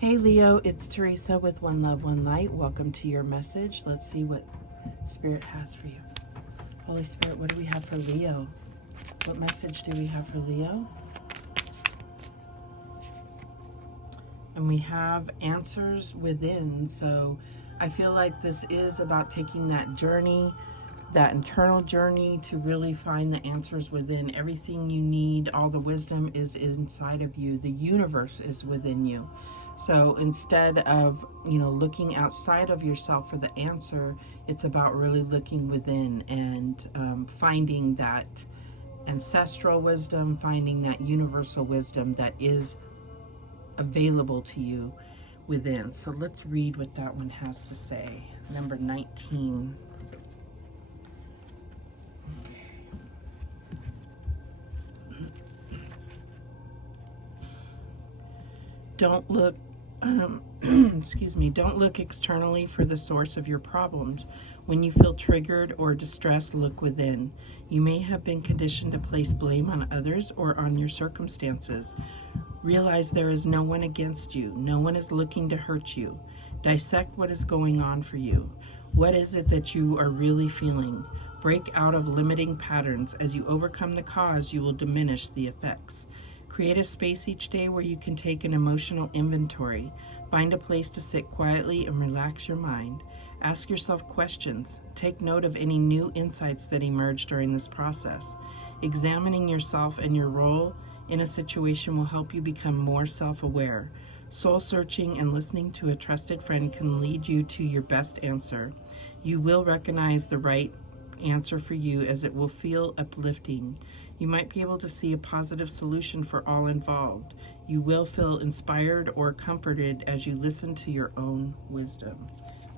Hey Leo, it's Teresa with One Love, One Light. Welcome to your message. Let's see what Spirit has for you. Holy Spirit, what do we have for Leo? What message do we have for Leo? And we have answers within. So I feel like this is about taking that journey, that internal journey, to really find the answers within. Everything you need, all the wisdom is inside of you. The universe is within you. So instead of, looking outside of yourself for the answer, it's about really looking within and finding that ancestral wisdom, finding that universal wisdom that is available to you within. So let's read what that one has to say. Number 19. Don't look don't look externally for the source of your problems. When you feel triggered or distressed, look within. You may have been conditioned to place blame on others or on your circumstances. Realize there is no one against you. No one is looking to hurt you. Dissect what is going on for you. What is it that you are really feeling? Break out of limiting patterns. As you overcome the cause, you will diminish the effects. Create a space each day where you can take an emotional inventory. Find a place to sit quietly and relax your mind. Ask yourself questions. Take note of any new insights that emerge during this process. Examining yourself and your role in a situation will help you become more self-aware. Soul searching and listening to a trusted friend can lead you to your best answer. You will recognize the right answer for you as it will feel uplifting. You might be able to see a positive solution for all involved. You will feel inspired or comforted as you listen to your own wisdom.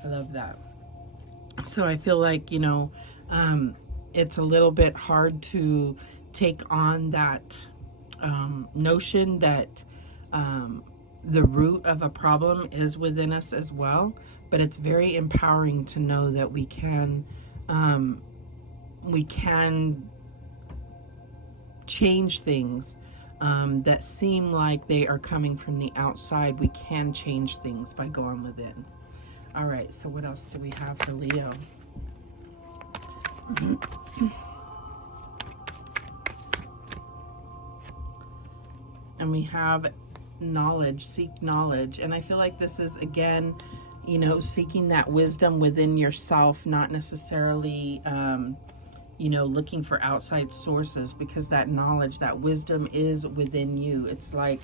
I love that. So I feel like, it's a little bit hard to take on that notion that the root of a problem is within us as well. But it's very empowering to know that we can change things that seem like they are coming from the outside. We can change things by going within. All right, so what else do we have for Leo? And we have knowledge, seek knowledge. And I feel like this is, again, seeking that wisdom within yourself, not necessarily looking for outside sources, because that knowledge, that wisdom is within you. It's like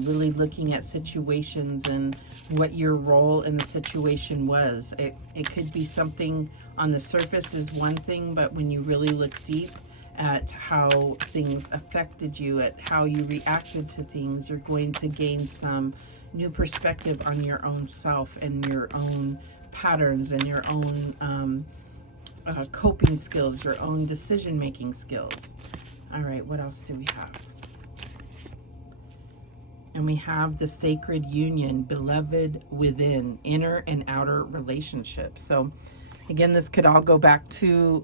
really looking at situations and what your role in the situation was. It could be something on the surface is one thing, but when you really look deep at how things affected you, at how you reacted to things, you're going to gain some new perspective on your own self and your own patterns and your own coping skills, your own decision-making skills. All right, what else do we have? And we have the sacred union, beloved within, inner and outer relationships. So again, this could all go back to,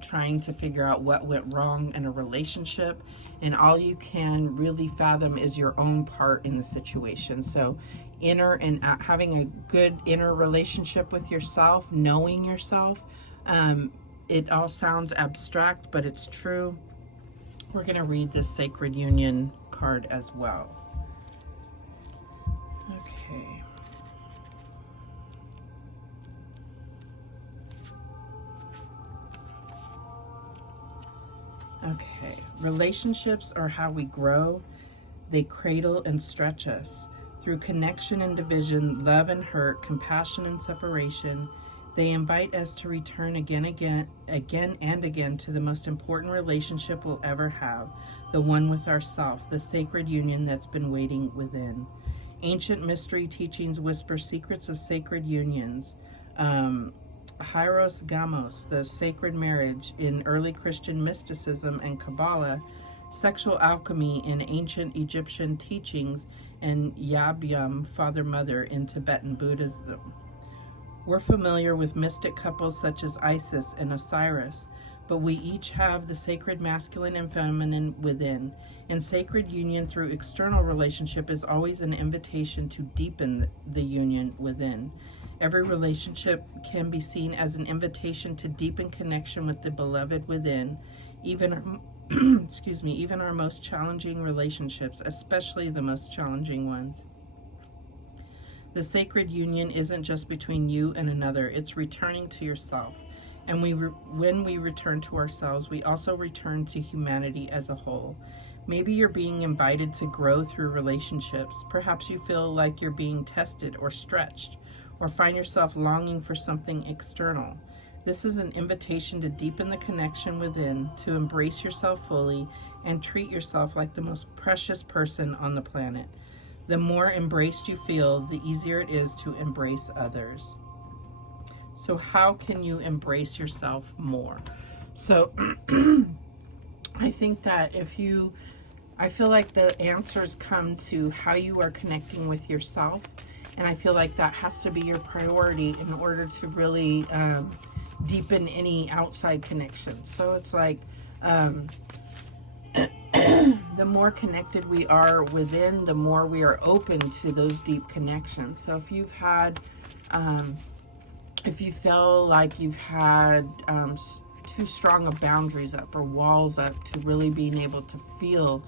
trying to figure out what went wrong in a relationship. And all you can really fathom is your own part in the situation. So inner and having a good inner relationship with yourself, knowing yourself. It all sounds abstract, but it's true. We're going to read this Sacred Union card as well. Okay. Okay. Relationships are how we grow. They cradle and stretch us. Through connection and division, love and hurt, compassion and separation, they invite us to return again and again to the most important relationship we'll ever have, the one with ourself, the sacred union that's been waiting within. Ancient mystery teachings whisper secrets of sacred unions. Hieros Gamos, the sacred marriage in early Christian mysticism and Kabbalah, sexual alchemy in ancient Egyptian teachings, and Yabyum, father-mother, in Tibetan Buddhism. We're familiar with mystic couples such as Isis and Osiris, but we each have the sacred masculine and feminine within. And sacred union through external relationship is always an invitation to deepen the union within. Every relationship can be seen as an invitation to deepen connection with the beloved within, even even our most challenging relationships, especially the most challenging ones. The sacred union isn't just between you and another, it's returning to yourself. And when we return to ourselves, we also return to humanity as a whole. Maybe you're being invited to grow through relationships. Perhaps you feel like you're being tested or stretched, or find yourself longing for something external. This is an invitation to deepen the connection within, to embrace yourself fully, and treat yourself like the most precious person on the planet. The more embraced you feel, the easier it is to embrace others. So how can you embrace yourself more? So I think that I feel like the answers come to how you are connecting with yourself. And I feel like that has to be your priority in order to really deepen any outside connection. So it's like the more connected we are within, the more we are open to those deep connections. So if you've had, if you feel like you've had too strong of boundaries up or walls up to really being able to feel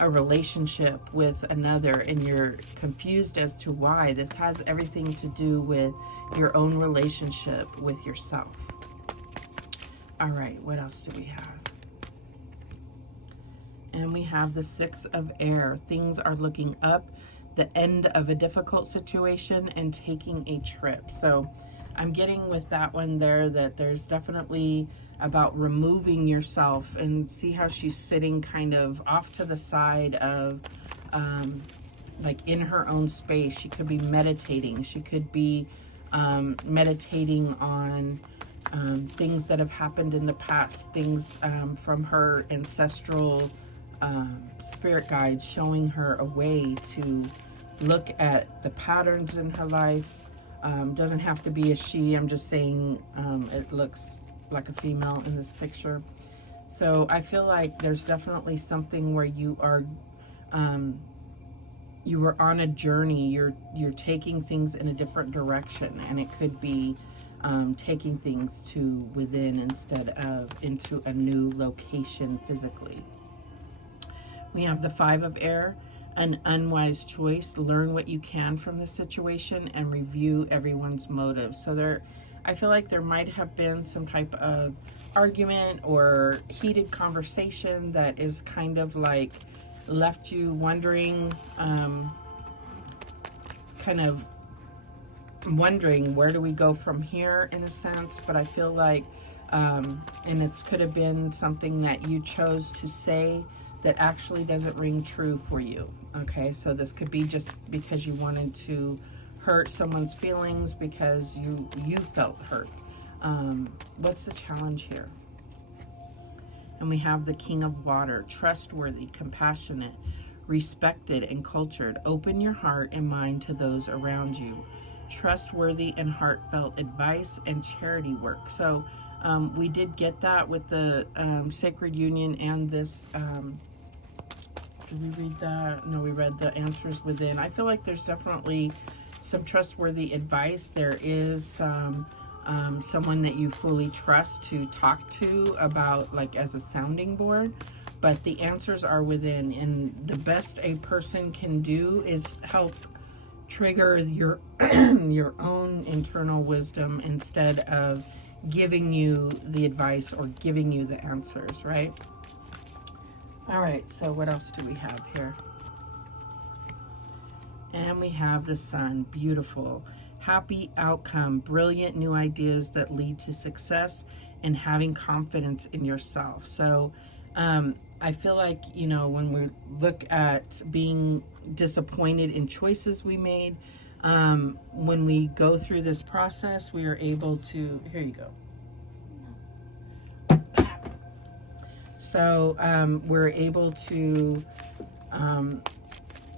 a relationship with another, and you're confused as to why, this has everything to do with your own relationship with yourself. All right, what else do we have? And we have the Six of Air. Things are looking up, the end of a difficult situation, and taking a trip. So I'm getting with that one there that there's definitely about removing yourself, and see how she's sitting kind of off to the side of like in her own space. She could be meditating. She could be meditating on things that have happened in the past, things from her ancestral spirit guides, showing her a way to look at the patterns in her life. Doesn't have to be a she. I'm just saying it looks like a female in this picture. So I feel like there's definitely something where you are on a journey. You're taking things in a different direction, and it could be taking things to within instead of into a new location physically. We have the Five of Air, an unwise choice. Learn what you can from the situation and review everyone's motives. So I feel like there might have been some type of argument or heated conversation that is kind of like left you wondering, kind of wondering, where do we go from here, in a sense. But I feel like, and it could have been something that you chose to say that actually doesn't ring true for you. Okay, so this could be just because you wanted to hurt someone's feelings because you felt hurt. What's the challenge here? And we have the King of Water, trustworthy, compassionate, respected, and cultured. Open your heart and mind to those around you. Trustworthy and heartfelt advice and charity work. So we did get that with the Sacred Union and this. Did we read that? No, we read the Answers Within. I feel like there's definitely some trustworthy advice. There is someone that you fully trust to talk to about, like as a sounding board, but the answers are within, and the best a person can do is help trigger your your own internal wisdom instead of giving you the advice or giving you the answers, right? All right, so what else do we have here? And we have the Sun, beautiful, happy outcome, brilliant new ideas that lead to success, and having confidence in yourself. So I feel like, you know, when we look at being disappointed in choices we made, when we go through this process, we are able to, here you go. So we're able to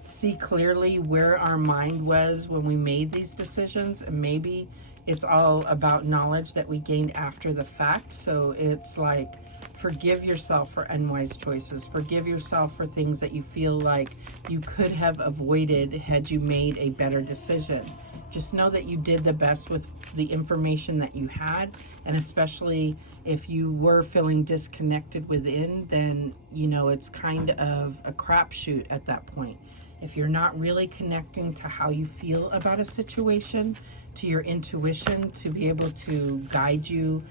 see clearly where our mind was when we made these decisions, and maybe it's all about knowledge that we gained after the fact. So it's like, forgive yourself for unwise choices. Forgive yourself for things that you feel like you could have avoided had you made a better decision. Just know that you did the best with the information that you had, and especially if you were feeling disconnected within, then, you know, it's kind of a crapshoot at that point. If you're not really connecting to how you feel about a situation, to your intuition, to be able to guide you,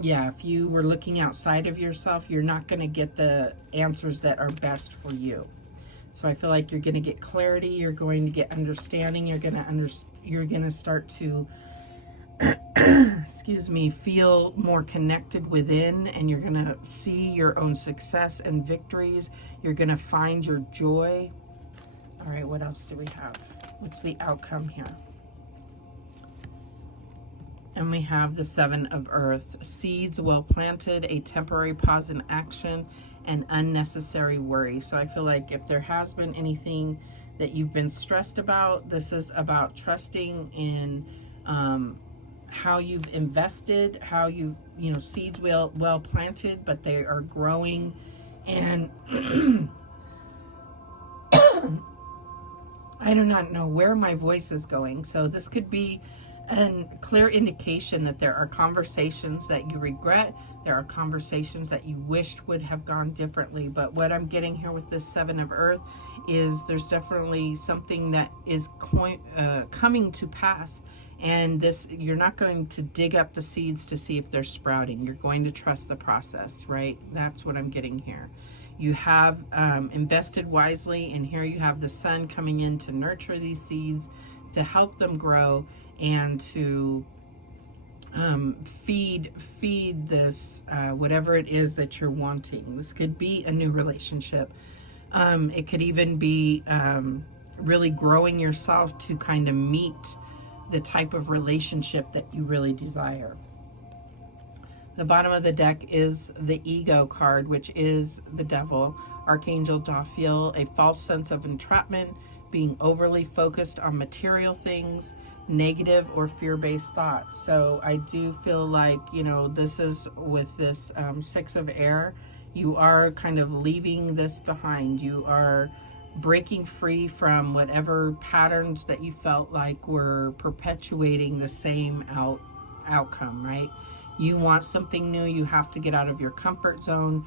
yeah, if you were looking outside of yourself, you're not going to get the answers that are best for you. So I feel like you're going to get clarity, you're going to get understanding, you're going to start to excuse me, feel more connected within, and you're going to see your own success and victories. You're going to find your joy. All right, what else do we have? What's the outcome here? And we have the Seven of Earth. Seeds well planted, a temporary pause in action, and unnecessary worry. So I feel like if there has been anything that you've been stressed about, this is about trusting in how you've invested, how you know, seeds well planted, but they are growing. And I do not know where my voice is going. So this could be a clear indication that there are conversations that you regret. There are conversations that you wished would have gone differently. But what I'm getting here with this Seven of Earth is there's definitely something that is coming to pass. And this, you're not going to dig up the seeds to see if they're sprouting. You're going to trust the process, right? That's what I'm getting here. You have invested wisely, and here you have the sun coming in to nurture these seeds, to help them grow, and to feed this whatever it is that you're wanting. This could be a new relationship. It could even be really growing yourself to kind of meet the type of relationship that you really desire. The bottom of the deck is the Ego card, which is the devil. Archangel Jophiel, a false sense of entrapment, being overly focused on material things, negative or fear-based thoughts. So I do feel like, you know, this is with this Six of Air, you are kind of leaving this behind. You are breaking free from whatever patterns that you felt like were perpetuating the same outcome, right? You want something new, you have to get out of your comfort zone.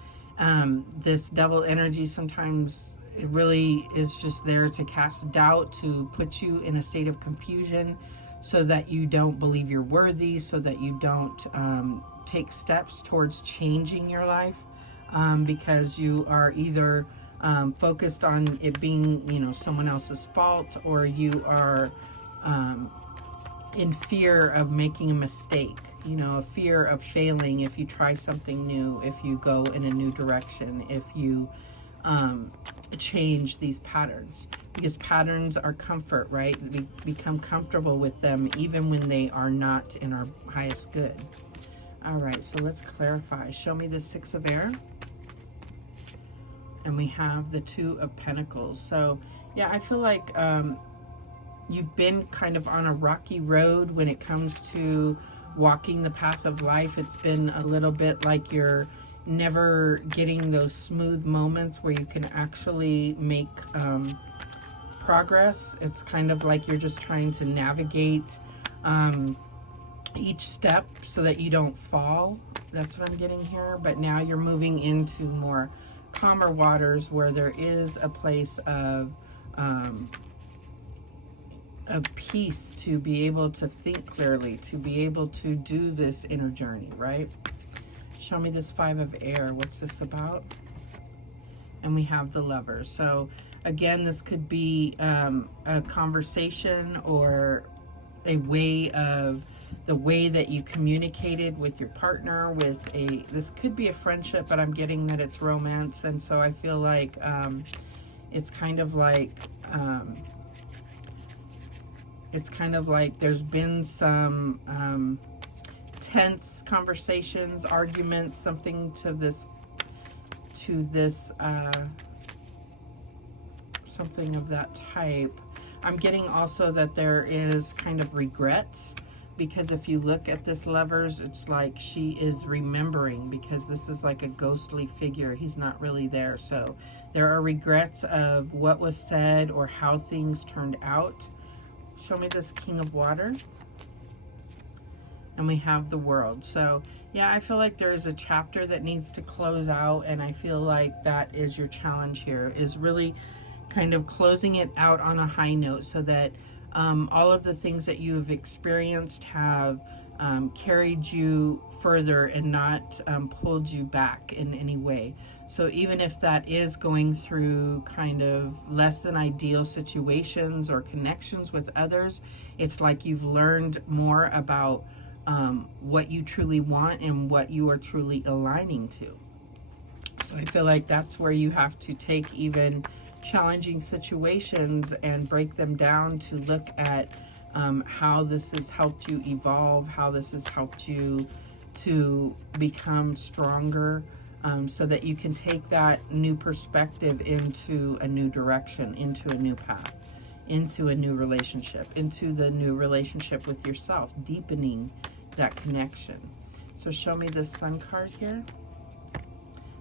This devil energy sometimes, it really is just there to cast doubt, to put you in a state of confusion so that you don't believe you're worthy, so that you don't take steps towards changing your life, because you are either focused on it being, you know, someone else's fault, or you are in fear of making a mistake, you know, a fear of failing if you try something new, if you go in a new direction, if you change these patterns, because patterns are comfort, right? We become comfortable with them even when they are not in our highest good. All right, so let's clarify. Show me the Six of Air. And we have the Two of Pentacles. So yeah, I feel like you've been kind of on a rocky road when it comes to walking the path of life. It's been a little bit like you're never getting those smooth moments where you can actually make progress. It's kind of like you're just trying to navigate each step so that you don't fall. That's what I'm getting here. But now you're moving into more calmer waters where there is a place of peace, to be able to think clearly, to be able to do this inner journey, right? Show me this Five of Air. What's this about? And we have the Lovers. So again, this could be a conversation or a way of the way that you communicated with your partner, with this could be a friendship, but I'm getting that it's romance. And so I feel like it's kind of like there's been some tense conversations, arguments, something to this something of that type. I'm getting also that there is kind of regrets, because if you look at this Lovers, it's like she is remembering, because this is like a ghostly figure. He's not really there. So there are regrets of what was said or how things turned out. Show me this King of Water. And we have the World. So yeah, I feel like there is a chapter that needs to close out, and I feel like that is your challenge here, is really kind of closing it out on a high note, so that all of the things that you have experienced have carried you further and not pulled you back in any way. So even if that is going through kind of less than ideal situations or connections with others, it's like you've learned more about what you truly want and what you are truly aligning to. So I feel like that's where you have to take even challenging situations and break them down to look at how this has helped you evolve, how this has helped you to become stronger, so that you can take that new perspective into a new direction, into a new path, into a new relationship, into the new relationship with yourself, deepening that connection. So show me this Sun card here.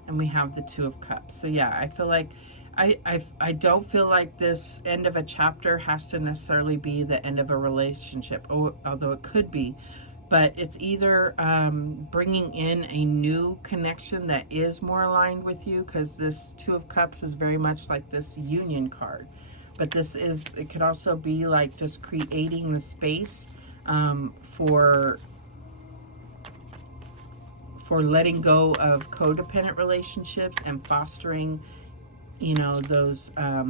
And we have the Two of Cups. So yeah, I feel like I don't feel like this end of a chapter has to necessarily be the end of a relationship, although it could be. But it's either bringing in a new connection that is more aligned with you, because this Two of Cups is very much like this union card. But it could also be like just creating the space for letting go of codependent relationships and fostering, those, I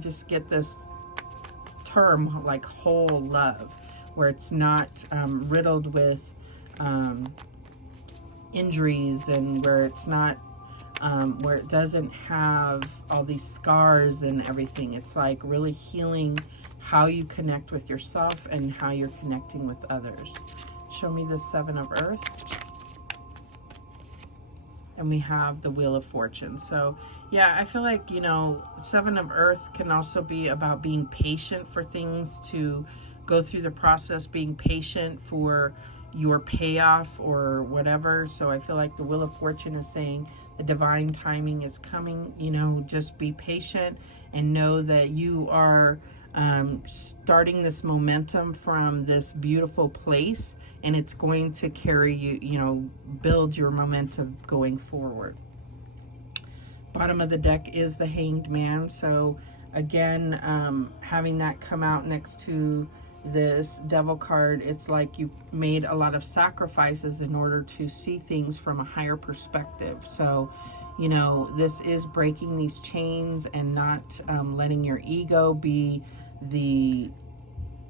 just get this term like whole love, where it's not riddled with injuries, and where it's not, where it doesn't have all these scars and everything. It's like really healing how you connect with yourself and how you're connecting with others. Show me the Seven of Earth. And we have the Wheel of Fortune. So yeah, I feel like, Seven of Earth can also be about being patient for things to go through the process, being patient for your payoff or whatever. So I feel like the Wheel of Fortune is saying the divine timing is coming. Just be patient and know that you are starting this momentum from this beautiful place, and it's going to carry you, build your momentum going forward. Bottom of the deck is the Hanged Man. So again, having that come out next to this Devil card, it's like you've made a lot of sacrifices in order to see things from a higher perspective. So this is breaking these chains and not letting your ego be the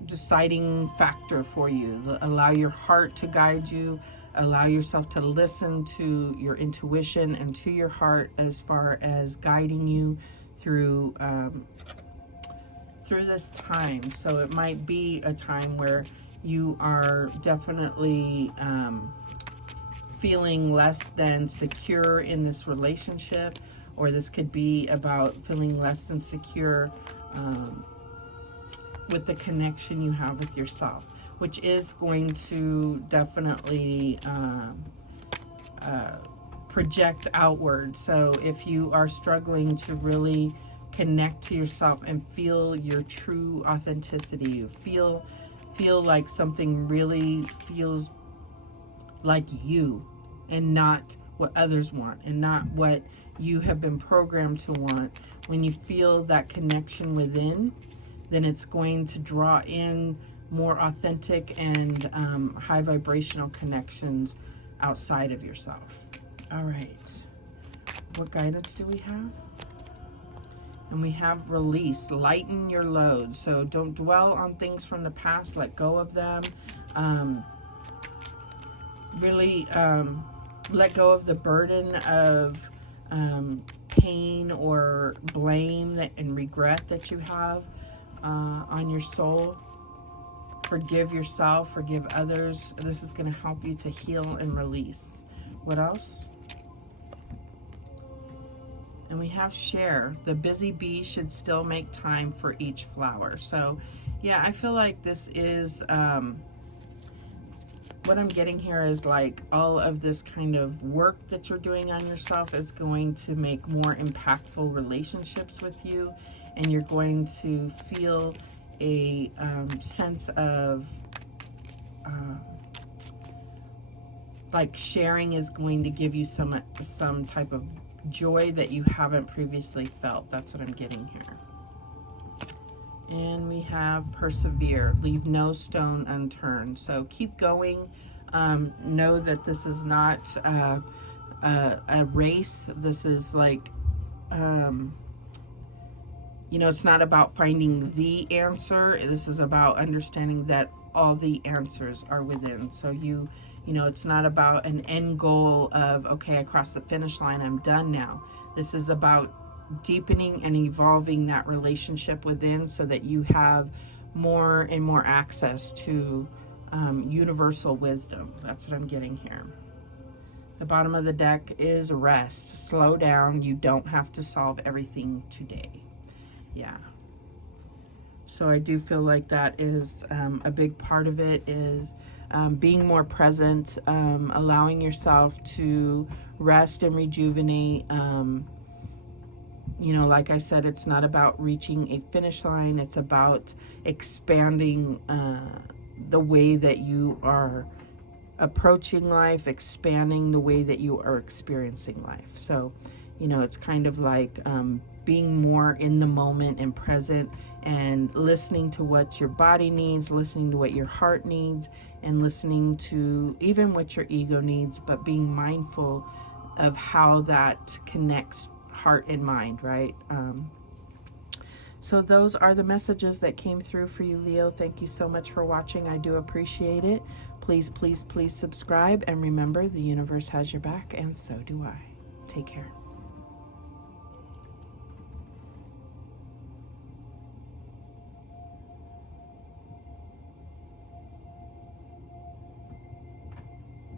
deciding factor for you. Allow your heart to guide you. Allow yourself to listen to your intuition and to your heart as far as guiding you through this time. So it might be a time where you are definitely feeling less than secure in this relationship, or this could be about feeling less than secure with the connection you have with yourself, which is going to definitely project outward. So if you are struggling to really connect to yourself and feel your true authenticity, feel like something really feels like you and not what others want and not what you have been programmed to want, when you feel that connection within, then it's going to draw in more authentic and high vibrational connections outside of yourself. All right, what guidance do we have? And we have release, lighten your load. So don't dwell on things from the past, let go of them. Really let go of the burden of pain or blame and regret that you have on your soul. Forgive yourself, forgive others. This is going to help you to heal and release. What else? And we have share. The busy bee should still make time for each flower. So yeah, I feel like this is, what I'm getting here is like all of this kind of work that you're doing on yourself is going to make more impactful relationships with you. And you're going to feel a sense of like sharing is going to give you some type of joy that you haven't previously felt. That's what I'm getting here. And we have persevere, leave no stone unturned. So keep going. Know that this is not a race. This is like, you know, it's not about finding the answer. This is about understanding that all the answers are within. So you know, it's not about an end goal of, okay, I crossed the finish line, I'm done now. This is about deepening and evolving that relationship within so that you have more and more access to universal wisdom. That's what I'm getting here. The bottom of the deck is rest. Slow down. You don't have to solve everything today. Yeah. So I do feel like that is a big part of it is being more present, allowing yourself to rest and rejuvenate. You know, like I said, it's not about reaching a finish line. It's about expanding the way that you are approaching life, expanding the way that you are experiencing life. So, you know, it's kind of like being more in the moment and present and listening to what your body needs, listening to what your heart needs, and listening to even what your ego needs, but being mindful of how that connects heart and mind, right? So those are the messages that came through for you, Leo. Thank you so much for watching. I do appreciate it. Please, please, please subscribe. And remember, the universe has your back, and so do I. Take care.